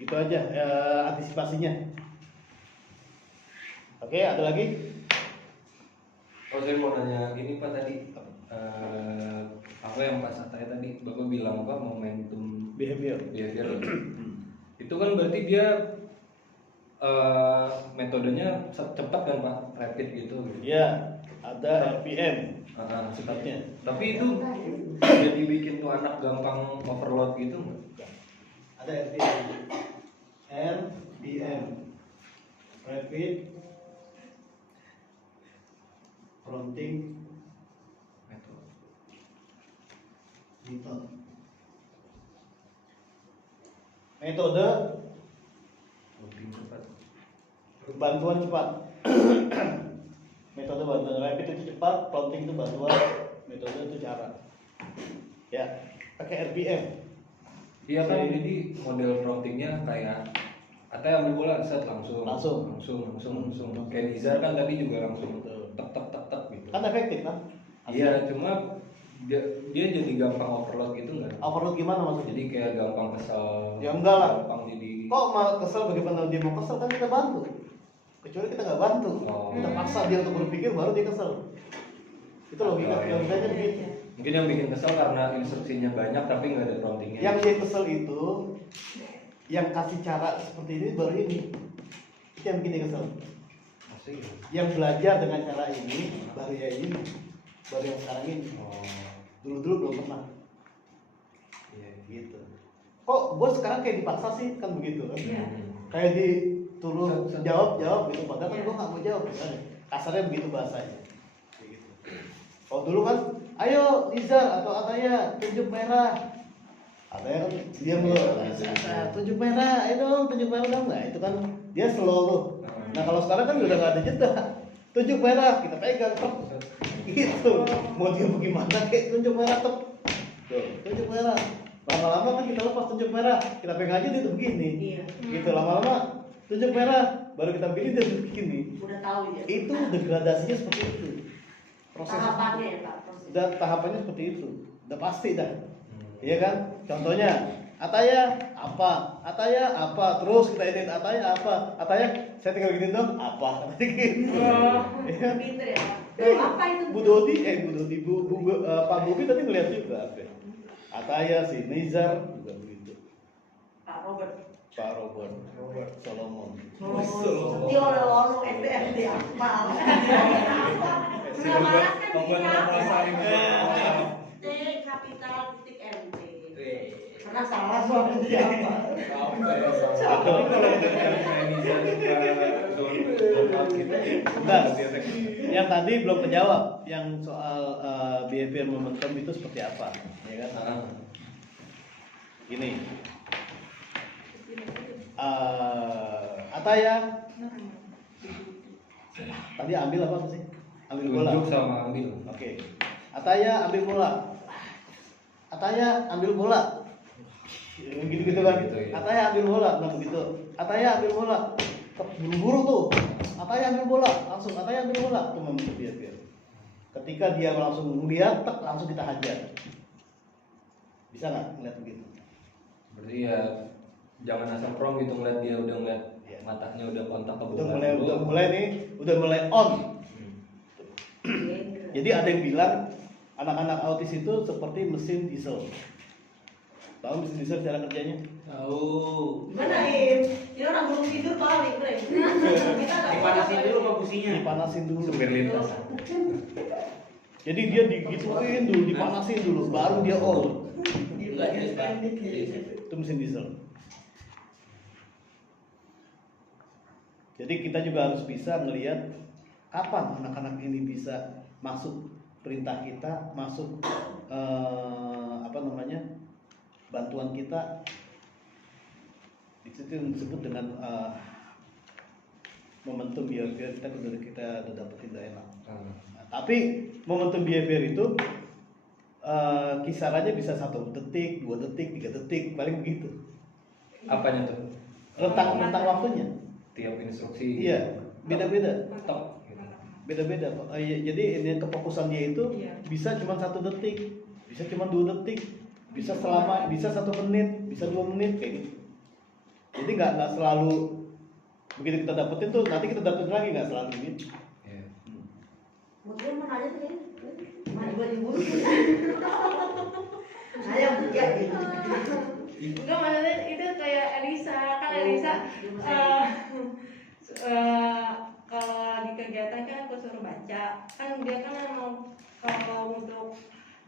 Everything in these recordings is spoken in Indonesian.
Gitu aja antisipasinya. Oke, ada lagi? Oh, saya mau nanya ini Pak tadi, apa yang Pak Sataya tadi Bapak bilang apa momentum Behavior. Itu kan berarti dia metodenya cepat kan Pak, rapid gitu. Ya, ada RPM sifatnya. Tapi itu jadi bikin tuh anak gampang overload gitu nggak? Ada RPM, rapid prompting method. Metode bantuan cepat. Metode bantuan rapid itu cepat, prompting itu bantuan, metode itu cara. Ya, pakai RPM. Iya kan, jadi model promptingnya kayak Ataya ambil bola set langsung. Kayak Nizar kan tadi juga langsung tek gitu. Kan efektif kan? Iya, cuma dia jadi gampang overload gitu nggak? Overload gimana maksudnya? Jadi kayak gampang kesel. Ya enggak lah. Gampang jadi. Kok malah kesel, bagaimana dia mau kesel, kan kita bantu. Kecuali kita nggak bantu, kita paksa dia untuk berpikir baru dia kesel. Itu logikanya begitu. Mungkin yang bikin kesel karena instruksinya banyak tapi nggak ada promptingnya. Yang dia kesel itu, yang kasih cara seperti ini baru ini. Itu yang bikin dia kesel. Asik. Yang belajar dengan cara ini baru ya ini, baru yang sekarang ini. Dulu belum pernah. Iya. Gitu. Kok bos sekarang kayak dipaksa sih, kan begitu kan? Iya. Kayak dituruh jawab gitu, padahal kan gua nggak mau jawab kan? Kasarnya begitu bahasanya. Begitu. Kalau dulu kan, ayo Nizar atau Ataya tunjuk merah. Ataya kan diam dulu. Tunjuk merah, ayo dong tunjuk merah dong. Nah itu kan dia slow tuh. Nah kalau sekarang kan udah nggak ada jeda. Tunjuk merah, kita pegang tep. Gitu. Mau dia bagaimana kayak tunjuk merah tep. Tuh, tunjuk merah. Lama-lama kan kita lepas tunjuk merah, kita pegang aja dia tuh begini. Iya. Gitu lama-lama tunjuk merah, baru kita begini dia tuh begini. Udah tahu ya. Itu degradasinya seperti itu. Tahapannya ya Pak. Udah tahapannya seperti itu. Udah pasti dah. Iya kan? Contohnya, Ataya apa? Terus kita edit Ataya apa? Ataya, saya tinggal gini dong, apa? Gitu. Iya. Pinter ya Pak. Apa itu? Bu Dodi, Pak Bobi tadi ngeliat juga apa? Ataya si Nizar juga begitu. Pak Robert Solomon. Dia orang SDM dia apa? Nama T kapital titik MT. Karena salah soalnya dia apa? Nah, yang tadi belum terjawab, yang soal behavior momentum itu seperti apa, ya kan? Gini, Ataya tadi ambil apa sih? Ambil bola. Tunjuk sama ambil. Oke. Ataya ambil bola. Ataya ambil bola. Gitu kan? Gitu, ya. Ataya ambil bola, nah begitu. Ataya ambil bola. Buru-buru tuh. Ataya ambil bola, langsung Ataya ambil bola. Itu momentum behavior. Ketika dia langsung melihat, langsung kita hajar. Bisa nggak ngeliat begitu? Berarti ya jangan asal prom gitu ngeliat dia udah ngeliat matanya udah kontak ke bola. Udah mulai on. Jadi ada yang bilang anak-anak autis itu seperti mesin diesel. Tahu mesin diesel cara kerjanya? Tahu. Gimana Im? Dia orang belum tidur balik, Bre. Kita Dipanasin dulu apa businya? Dipanasin dulu. Supir lintas. Jadi dia digituin dulu, dipanasin dulu, baru dia on. Itu mesin diesel. Jadi kita juga harus bisa ngelihat kapan anak-anak ini bisa masuk perintah kita, masuk bantuan kita. Itu yang disebut dengan momentum behavior kita udah dapetin udah enak. Nah, tapi momentum behavior itu kisarannya bisa 1 detik, 2 detik, 3 detik, paling begitu. Apanya tuh? Rentang waktunya. Tiap instruksi. Iya, beda-beda. Tok. Beda-beda. Jadi ini kefokusan dia itu bisa cuma 1 detik, bisa cuma 2 detik, bisa 1 menit, bisa 2 menit kayak gitu. Jadi nggak selalu begitu kita dapetin tuh nanti kita dapetin lagi, nggak selalu gitu. Iya. Mungkin mau nanya tuh ya. Mana gua diburu. Saya buka gitu. Enggak, maksudnya itu kayak Elisa kan Elisa kalau di kegiatan kan aku suruh baca kan dia kan emang kalau untuk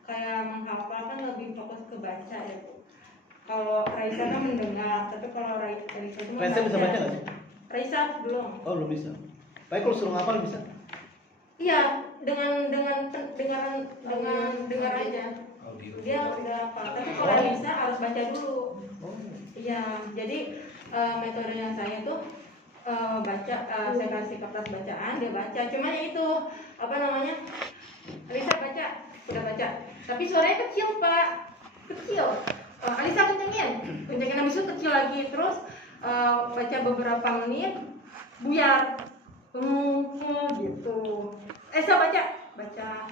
kayak menghafal kan lebih fokus ke baca ya. Kalau Raisa kan mendengar, tapi kalau Raisa itu Raisa bisa baca nggak sih? Raisa belum. Oh belum bisa. Tapi kalau suruh ngapal bisa. Iya, dengan dengar aja. Audio. Dia udah apa? Tapi kalau Raisa harus baca dulu. Oh. Iya, jadi metodenya saya tuh baca, saya kasih kertas bacaan, dia baca. Cuman ya itu apa namanya? Alisa baca, udah baca. Tapi suaranya kecil pak, kecil. Alisa kencengin habis itu kecil lagi. Terus baca beberapa menit, buyar, gitu. Saya baca.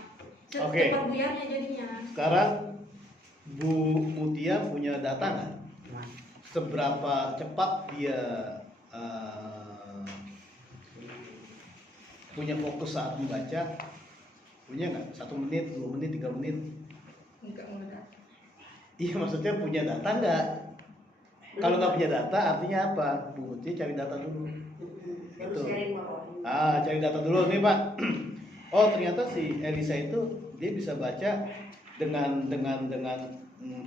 Oke. Cepat buyarnya jadinya. Sekarang Bu Mutia punya data nggak? Seberapa cepat dia punya fokus saat membaca? Punya nggak? 1 menit, 2 menit, 3 menit? Enggak. Iya maksudnya punya data nggak? Kalau nggak punya data artinya apa? Bu Mutia cari data dulu. Baru Itu. sharing Bapak. Cari data dulu nih Pak. Oh ternyata si Elisa itu dia bisa baca dengan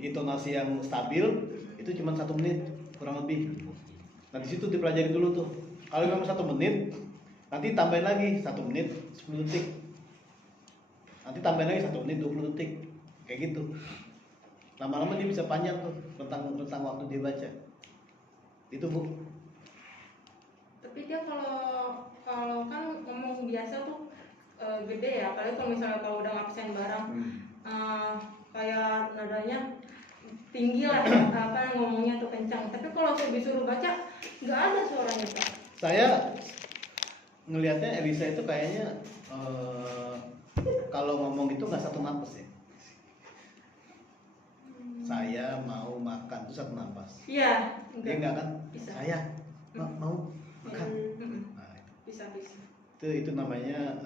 intonasi yang stabil itu cuma 1 menit kurang lebih. Nah di situ dipelajari dulu tuh. Kalau memang 1 menit, nanti tambahin lagi 1 menit 10 detik. Nanti tambahin lagi 1 menit 20 detik, kayak gitu. Lama-lama dia bisa panjang tuh tentang waktu dia baca. Itu Bu. Tapi dia kalau kan ngomong biasa tuh gede ya, apalagi kalau misalnya kalau udah ngabsen bareng kayak nadanya tinggi lah apa ngomongnya tuh kencang. Tapi kalau saya disuruh baca nggak ada suaranya pak. Saya ngelihatnya Elisa itu kayaknya kalau ngomong itu nggak satu napas ya. Saya mau makan itu 1 napas. Iya. Dia enggak kan? Bisa. Saya mau makan. Nah, Bisa. itu namanya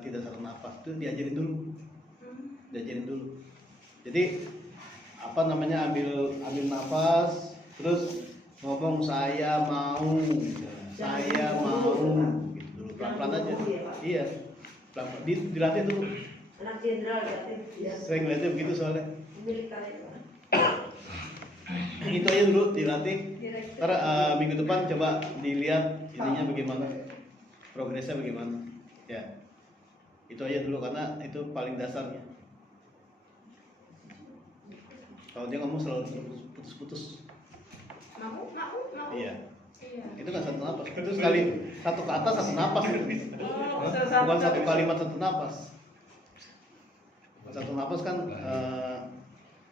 tidak 1 napas. Itu diajarin dulu. Jadi apa namanya ambil nafas terus ngomong saya mau gitu dulu pelan-pelan aja. Iya. Pelan-pelan dilatih dulu. Anak jenderal berarti. Ya. Saya ngeliatnya begitu soalnya. Militer. Itu aja dulu dilatih. Ntar minggu depan coba dilihat ininya bagaimana, progresnya bagaimana. Ya, itu aja dulu karena itu paling dasarnya. Kalau dia ngomong selalu putus-putus. Mau. Iya. Iya. Itu kan 1 napas. Itu sekali 1 kata 1 napas. Bukan 1 kalimat 1 napas. 1 napas kan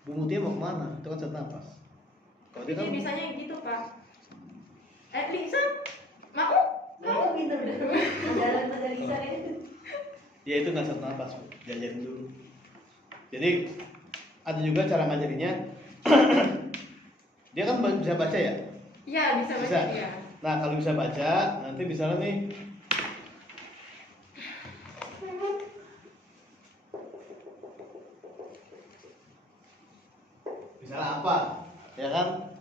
Bu Mutia mau kemana? Itu kan 1 napas. Kalau dia kan Jadi bisanya gitu pak. Lisa mau. Pinter udah. Jalan Lisa itu. ya itu nggak 1 napas, diajarin dulu. Jadi ada juga cara ngajarinya. Dia kan bisa baca ya? Iya bisa baca Bisa. dia. Nah kalau bisa baca, nanti misalnya nih misalnya apa? Ya kan?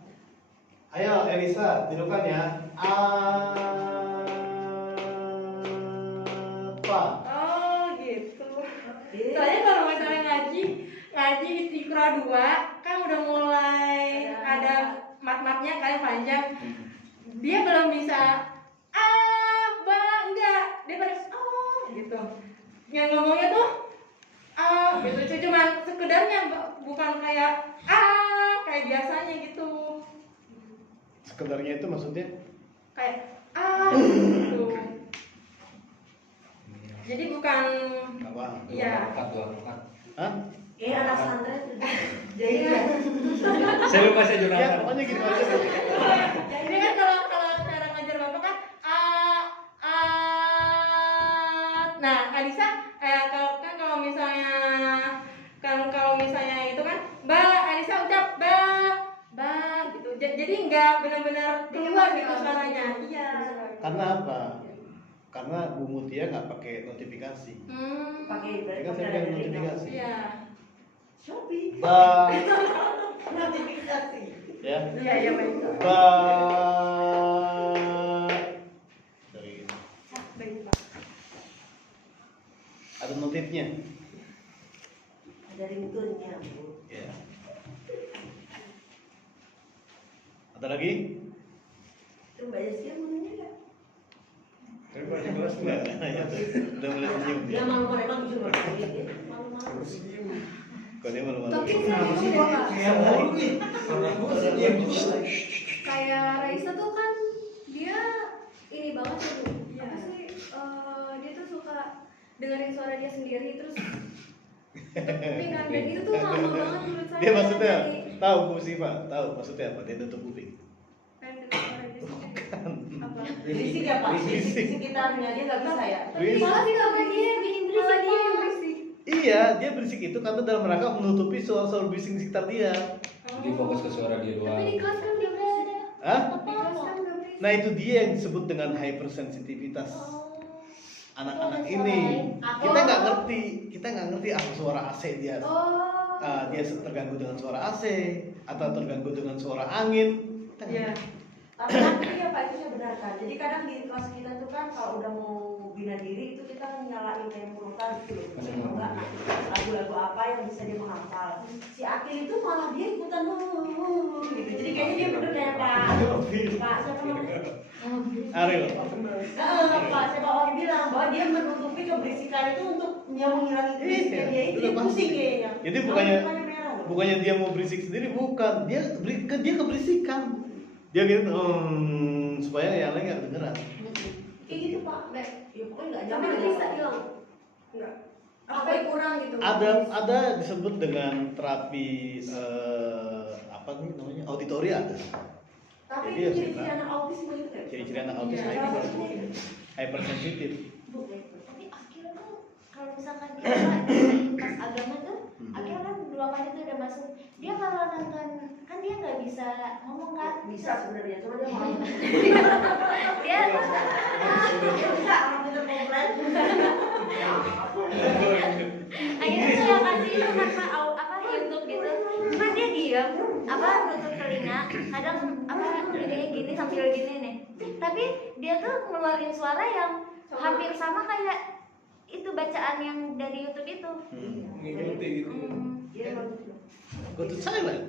Ayo Elisa, tiduran ya. Apa? Oh gitu. Soalnya kalau misalnya ngaji di Tikra 2 kan udah mulai ada mat-matnya kayak panjang. Dia belum bisa enggak. Dia pada gitu. Yang ngomongnya tuh gitu cuman sekedarnya bukan kayak kayak biasanya gitu. Sekedarnya itu maksudnya? Kayak gitu. Jadi bukan Apa? Iya. 24. Hah? Anak santri. Jadi Saya lupa saya Ya jurnal. pokoknya gitu aja. jadi kan kalau cara ngajar bapak kan nah Alisa kalau misalnya itu kan Alisa ucap ba gitu jadi nggak benar-benar keluar gitu suaranya. Iya. Karena apa? Karena Bu Mutia nggak pakai notifikasi. Pakai Dia kan saya pakai notifikasi. Iya. Shopee. Bang, Notifikasi. ya. Iya baik. Bang. Dari ini. Baik, Pak. Ada notifnya. Ada ringtone-nya, Bu. Ya. Ada lagi? Itu Mbak Yaskia mau nanya nggak? Banyak kelas Enggak. Ya, udah mulai senyum Dia dia. malu-malu emang jujur banget. Malu-malu. Kok dia malu-malu? Tapi saya mau Pak, Kenapa? kayak Raisa tuh kan dia ini banget tuh Bu. Apa sih dia tuh suka dengerin suara dia sendiri terus kuping kan, dan itu tuh lama banget menurut saya. Dia maksudnya Dari tahu Bu Siva, tahu maksudnya apa? Dia tutup kuping. pengen denger suara dia sendiri. Apa? Berisik ya Pak? Berisik sekitarnya dia nggak bisa ya? Tapi malah sih kalau dia bikin berisik, malah dia yang berisik. Iya, dia berisik itu karena dalam rangka menutupi suara-suara berisik di sekitar dia. Dia fokus ke suara dia doang. Tapi di kelas kan dia berisik. Hah? Di kelas kan udah berisik. Nah itu dia yang disebut dengan hypersensitivitas anak-anak ini. Kita nggak ngerti apa suara AC dia. Dia terganggu dengan suara AC atau terganggu dengan suara angin. Kita nggak Iya. ngerti. Tapi nanti ya Pak itu saya benarkan. Jadi kadang di kelas kita tuh kan kalau udah mau bina diri itu kita nyalain kayak pulpen gitu loh. Kalau enggak lagu-lagu apa yang bisa dia menghafal. Si Akil itu malah dia ikutan gitu. Jadi kayaknya dia bener kayak Pak siapa namanya? Ariel. Pak siapa orang bilang bahwa dia menutupi keberisikan itu untuk yang menghilangi keberisikan dia itu Udah dia pusing pasti. kayaknya. Jadi bukannya merah loh. bukannya dia mau berisik sendiri, bukan. Dia keberisikan. Dia gitu supaya yang lain nggak kedengeran. Kayak gitu Pak. Ya pokoknya nggak Tapi nyaman. itu bisa hilang. Enggak. Apa yang kurang gitu? Ada disebut dengan terapi apa nih namanya, auditory ada. Tapi Jadi itu ya ciri-ciri sudah. anak autis begitu ya? Ciri-ciri anak autis Iya, itu iya. hypersensitif. Tapi akhirnya tuh kalau misalkan dia pas agama tuh akhirnya kan 2 kali tuh udah masuk, dia kalau nonton kan dia nggak bisa ngomong kan, Bisa sebenarnya, cuma dia mau. dia Bisa orang pintar komplain. akhirnya saya kasih itu kan Pak, apa YouTube gitu, cuma dia diam apa nutup telinga, kadang apa gini sambil gini nih, tapi dia tuh ngeluarin suara yang hampir sama kayak itu bacaan yang dari YouTube itu. Ngikuti gitu. Iya, bagus. Go to Thailand.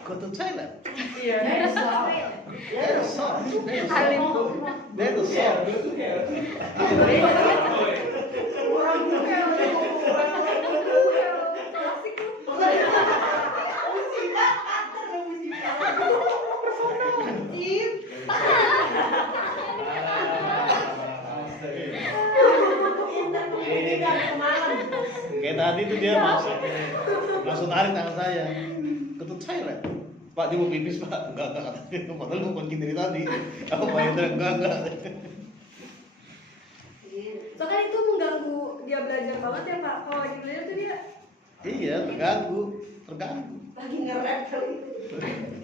Go to Thailand. Iya, dia soal. They're soft. Halim. They're soft. Kurang juga. Kayak tadi tuh dia langsung tarik tangan saya. Go to Thailand. Pak dia mau pipis Pak, enggak katanya. Padahal mau kunci dari tadi. Apa Pak itu enggak. Soalnya itu mengganggu dia belajar banget ya Pak. Kalau lagi belajar tuh dia Iya, terganggu. Lagi nge-rap kali.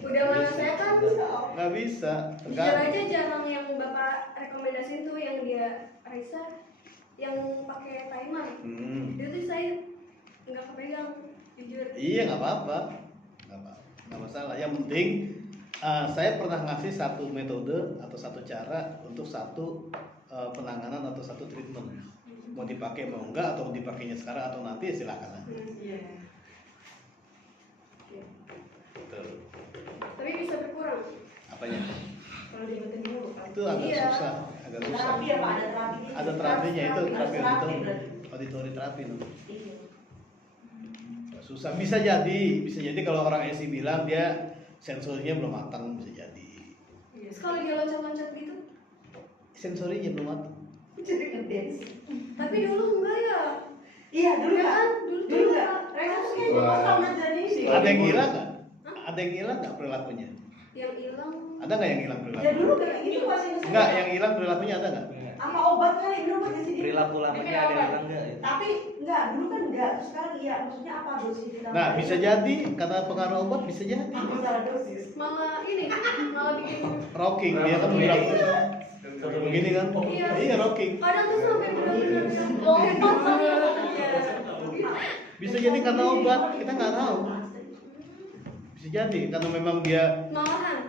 udah mana saya kan Nggak bisa, jujur terganggu. aja jarang yang Bapak rekomendasiin tuh yang dia Raisa yang pakai timer. Itu tuh saya nggak kepegang jujur. Iya nggak apa-apa, nggak masalah. Yang penting saya pernah ngasih satu metode atau satu cara untuk satu penanganan atau satu treatment. Mau dipakai mau enggak atau mau dipakainya sekarang atau nanti silakan aja. Iya. Gitu. Tapi bisa berkurang Apanya? kalau diingetin dulu Pak. Itu agak Iya. susah, agak susah. Terapi ya Pak, ada terapi. Ada terapinya itu Harus terapi terapi berarti. auditory terapi namanya. Iya. Susah, bisa jadi kalau orang SI bilang dia sensorinya belum matang, bisa jadi. Terus kalau dia loncat-loncat gitu, Sensorinya belum matang. Jadi ngedance. tapi dulu enggak ya? Iya, dulu Ya kan. kan? Dulu Dulu kan. Mereka tuh kayaknya Wah. pas tahun jadi sih. Ada yang hilang nggak? Ada yang hilang nggak perilakunya? Yang hilang Ada nggak yang hilang Ya perilakunya? dulu kayak gitu masih Enggak, yang hilang perilakunya ada nggak? sama obat kali, minum obat di sini. Perilaku lamanya ada yang hilang nggak? Tapi Enggak, dulu kan enggak, sekarang iya. Maksudnya apa dosis ditambah? Nah, bisa jadi karena pengaruh obat bisa jadi. Masalah dosis. Malah ini, malah bikin Rocking dia kan bergerak begini kan? Iya. Iya rocking. kadang tuh sampai benar-benar Bisa jadi karena obat, kita nggak tahu. Bisa jadi karena memang dia malahan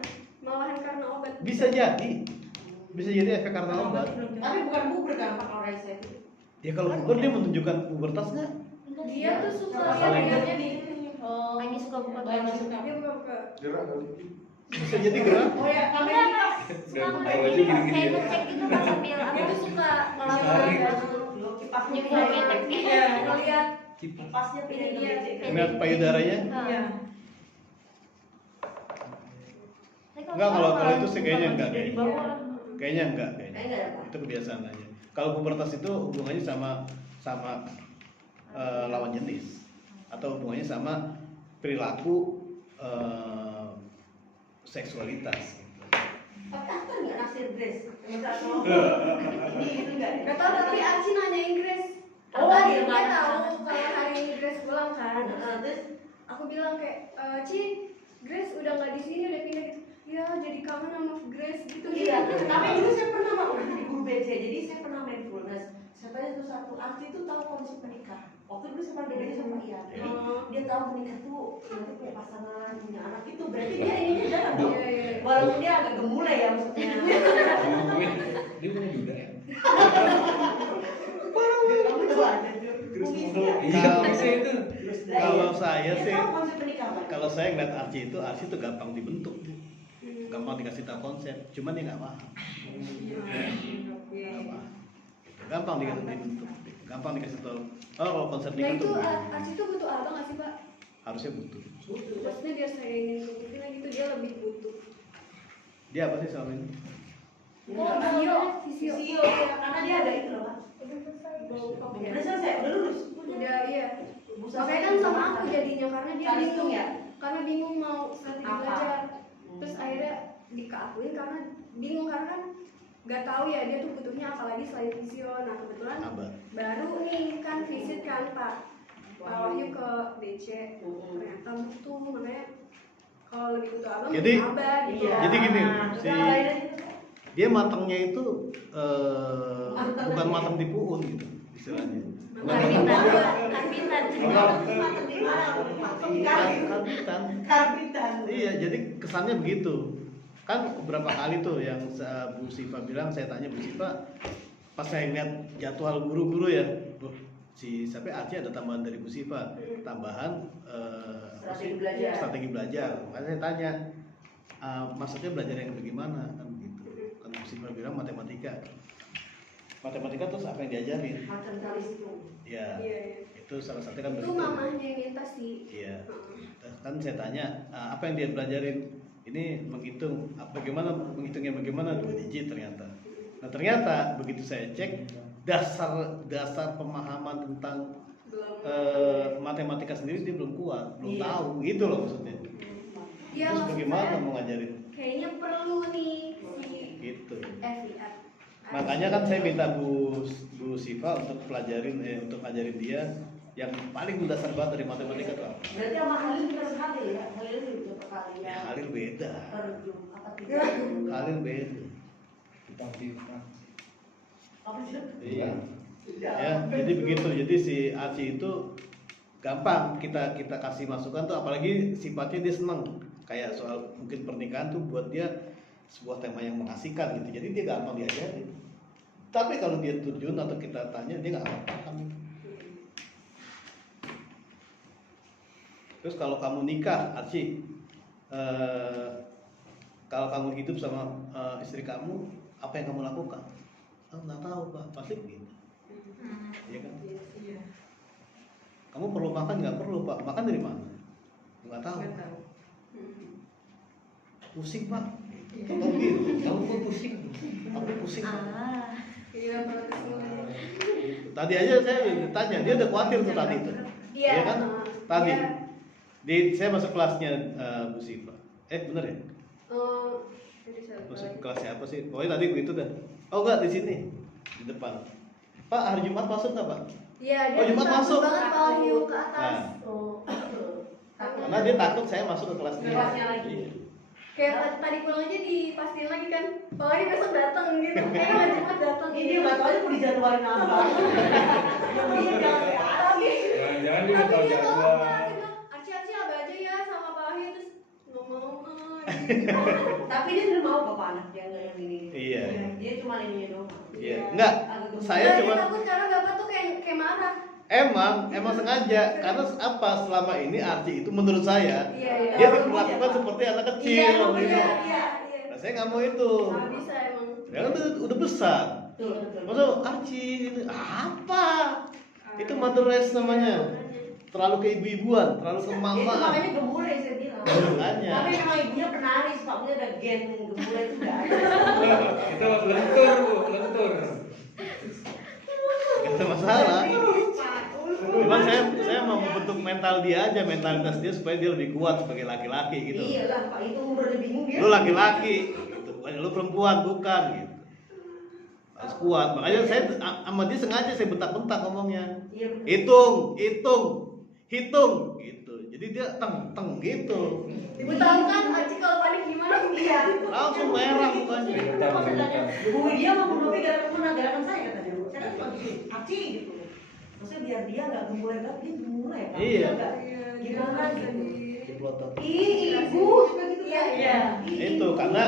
karena obat. bisa jadi efek karena obat. Tapi bukan puber gampang kalau Raisa itu. Ya kalau puber dia menunjukkan pubertas nggak? Dia tuh suka Masalah lihat-lihatnya itu. di lagi suka buka Lagi baju suka. dia buka-buka. Gerak kali. Bisa jadi gerak. Oh ya, kami enggak pas Dan suka baju ngeliat gini-gini kayak ya. ngecek gitu pas sambil Dia apa tuh suka ngelapor Tarik. baju kipasnya nyuci-nyuci gitu. Iya, ngeliat kipasnya pilih Iya. dia. Ngeliat payudaranya. Iya. Tapi Enggak, kalau sekarang itu sih kayaknya enggak, dari kayaknya. bawah. Kayaknya enggak. Kayaknya enggak ya, Pak. Itu kebiasaan aja. Kalau pubertas itu hubungannya sama lawan jenis atau hubungannya sama perilaku seksualitas. Gitu. Tapi aku kan nggak naksir Grace. Misalnya mau ini itu enggak ya? Gak tau, tapi Archie nanyain Grace. Oh, Dia iya, tahu kalau hari ini Grace pulang kan. Terus Aku bilang kayak, Ci, Grace udah nggak di sini, udah pindah gitu. Ya, jadi kangen sama Grace gitu. iya, tapi dulu saya pernah waktu jadi guru BC, jadi saya pernah mindfulness. Saya tanya satu arti itu tahu konsep menikah. Waktu dulu saya pernah bedanya sama Ian. Jadi dia tahu menikah tuh nanti punya pasangan, punya anak itu. Berarti dia ini jangan dong. Iya, iya. Walaupun dia agak gemulai ya maksudnya. Dia punya Yuda ya? Kamu coba aja Jur. Kumisnya. Iya, saya itu. Kalau saya Dia sih, tahu konsep menikah Pak. kalau saya ngeliat Archie itu gampang dibentuk, gampang dikasih tahu konsep, cuman dia nggak paham. Nggak paham. Gampang dibentuk, gampang dikasih tahu. Oh, kalau konsep Nah nikah itu tuh Archie tuh butuh abang nggak sih, Pak? harusnya butuh. Maksudnya biar saya ingin tunjukin lagi tuh dia lebih butuh. Dia apa sih selama ini? Visio. Visio ya, karena dia ada itu loh Pak. Udah selesai, udah lulus. Udah, iya. Busana Makanya kan sama aku jadinya karena dia Cari bingung ya? Karena bingung mau strategi Apa? belajar. Terus akhirnya dikeakuin karena bingung karena kan nggak tahu ya dia tuh butuhnya apalagi selain visio. Nah kebetulan Abah. baru nih kan visit kan Pak Wahyu ke BC, ternyata butuh, makanya kalau lebih butuh abang Jadi- lebih abah gitu. Iya. Jadi gini, Nah, si- kalau lainnya gitu. Dia matangnya itu Matang bukan lagi. matang di puun gitu istilahnya. Bukan Karbitan, matang karbitan. Matang di mana? Matang di kali. karbitan. Karbitan. Iya, jadi kesannya begitu. Kan beberapa kali tuh yang Bu Siva bilang, saya tanya Bu Siva, pas saya lihat jadwal guru-guru ya, "Loh, si sampai Archie ada tambahan dari Bu Siva, tambahan Strategi belajar. strategi belajar. Makanya saya tanya, maksudnya belajar yang bagaimana kan gitu. Kan Bu Siva bilang matematika. Matematika terus apa yang diajarin? Macam kali itu. Ya, Iya, iya. itu salah satunya kan Itu begitu. mamahnya yang minta sih. Iya. Kan saya tanya, apa yang dia pelajarin? Ini menghitung, bagaimana menghitungnya bagaimana 2 digit ternyata. Nah ternyata begitu saya cek dasar pemahaman tentang Belum. matematika sendiri dia belum kuat, belum Iya. tahu gitu loh maksudnya. Iya, Terus maksud bagaimana saya mau ngajarin kayaknya perlu nih si gitu. FIR. Makanya kan saya minta Bu Siva untuk untuk ngajarin dia yang paling mendasar banget dari matematika itu apa? Berarti sama Halil kita sekali ya. Halil itu berapa kali Ya, ya? Halil beda. Terjun apa tidak? Halil beda. Kita Apa sih? Iya. Ya, jadi begitu. Jadi si Archie itu gampang kita kasih masukan tuh, apalagi sifatnya dia senang. Kayak soal mungkin pernikahan tuh buat dia sebuah tema yang mengasihkan gitu. Jadi dia gampang diajarin. Tapi kalau dia terjun atau kita tanya dia nggak akan paham. Terus kalau kamu nikah, Archie, kalau kamu hidup sama istri kamu, apa yang kamu lakukan? Oh, nggak tahu Pak, pasti begitu. Iya kan? Kamu perlu makan nggak perlu Pak? Makan dari mana? Nggak tahu. Pusing Pak. Oh gitu. Kamu kok pusing? Aku pusing. Pak. Iya, protes mulai. Tadi aja saya tanya, dia udah khawatir tuh tadi tuh. Iya, Iya kan? Tadi. Iya. Saya masuk kelasnya Bu Siva. Bener ya? Jadi saya Masuk balik. kelasnya apa sih? Pokoknya tadi begitu dah. Oh enggak, di sini. Di depan. Pak, hari Jumat masuk nggak Pak? Iya, dia Oh, tuh Jumat takut masuk. banget kalau hiu ke atas. Nah. Oh, takut. Karena dia takut saya masuk ke kelas dia. Kelasnya lagi. Iya. Kayak tadi pulang aja dipastiin lagi kan, pokoknya besok datang gitu. Kayaknya hari Jumat datang. Ini dia nggak tahu aja mau dijadwalin apa. Dia jangan kayak Arci. Jangan-jangan dia udah tahu Tapi dia tahu jadwal. apa? Dia bilang, Arci apa aja ya sama Pak Wahyu, terus nggak mau. Tapi dia udah mau bapak anak yang ini. Iya. Dia cuma ini doang. Iya. Enggak. Agak Saya Dia cuma takut karena bapak tuh kayak marah. emang sengaja karena apa selama ini Archie itu menurut saya Iya, dia diperlakukan seperti anak kecil Iya, gitu. iya. Nah, saya nggak mau itu. Nggak bisa emang. Ya kan udah besar. Betul. Masa Archie gitu apa? Itu mother race namanya. Terlalu keibu-ibuan, terlalu Itu kemamaan. makanya gemulai saya bilang. Makanya. Tapi memang ibunya penaris, paknya ada gen gemulai itu nggak ada. Itu lentur Bu, lentur. Gak ada masalah. Cuman saya mau membentuk mental dia aja, mentalitas dia supaya dia lebih kuat sebagai laki-laki gitu. Iyalah, Pak itu umurnya bingung dia. Lu laki-laki, gitu. Lu perempuan bukan gitu. Harus kuat. Makanya saya sama dia sengaja saya bentak-bentak ngomongnya. Iya betul. Hitung gitu. Jadi dia teng gitu. Ibu tahu kan Arci kalau panik gimana? Iya. Langsung merah mukanya. Bentar, bentar. Bu dia mau Novi gara-gara gerakan saya katanya. Saya kan cuma gini, Aci gitu. Maksudnya biar dia nggak gemulai banget, dia gemulai Pak. Iya. Dia nggak gimana gitu. Diplotot. Ih, ibu suka gitu Iya, kan? iya. Itu karena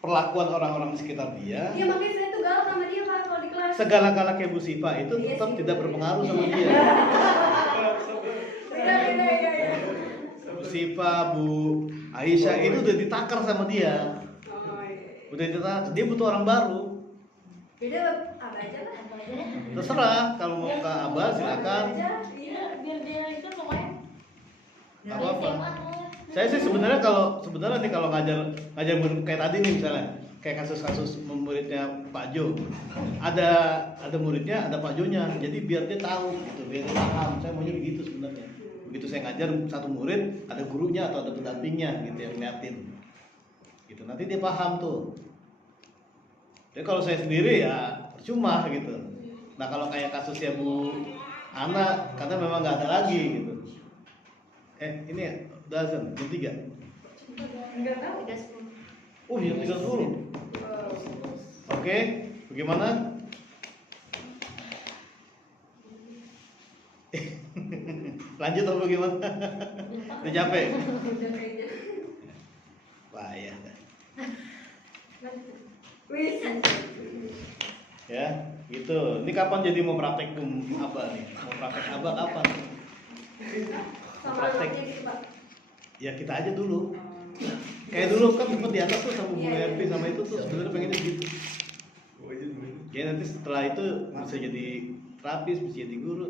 perlakuan orang-orang di sekitar dia, Iya, makanya saya tuh galak sama dia Pak kalau di kelas. segala-gala kayak Bu Siva itu tetap tidak berpengaruh sama dia. Beda ya. Bu Siva, Bu Aisyah itu udah ditakar sama dia. Oh iya. Udah ditakar, dia butuh orang baru. Beda apa aja lah. Terserah, kalau mau ke Abah silakan. Iya, biar dia itu pokoknya Gak apa-apa. Saya sih sebenarnya nih kalau ngajar murid kayak tadi nih misalnya, kayak kasus-kasus muridnya Pak Jo. Ada muridnya, ada Pak Jo-nya. Jadi biar dia tahu gitu, biar dia paham. Saya maunya begitu sebenarnya. Begitu saya ngajar satu murid, ada gurunya atau ada pendampingnya gitu yang ngeliatin. Gitu. Nanti dia paham tuh. Jadi kalau saya sendiri ya percuma gitu. Nah kalau kayak kasusnya Bu Ana, karena memang nggak ada lagi gitu. Ini udah azan, jam 3. Enggak tahu. Oh jam 3:10. Oke, bagaimana? Lanjut atau bagaimana? Udah capek? Bahaya. Wis. Ya, gitu. Ini kapan jadi mau praktek apa nih? Mau praktek apa kapan? Sama Praktek. anaknya gitu Pak. Ya kita aja dulu. Kayak dulu kan sempat di atas tuh sama Bu RP sama itu tuh sebenarnya pengennya gitu. Ya nanti setelah itu bisa jadi terapis, bisa jadi guru.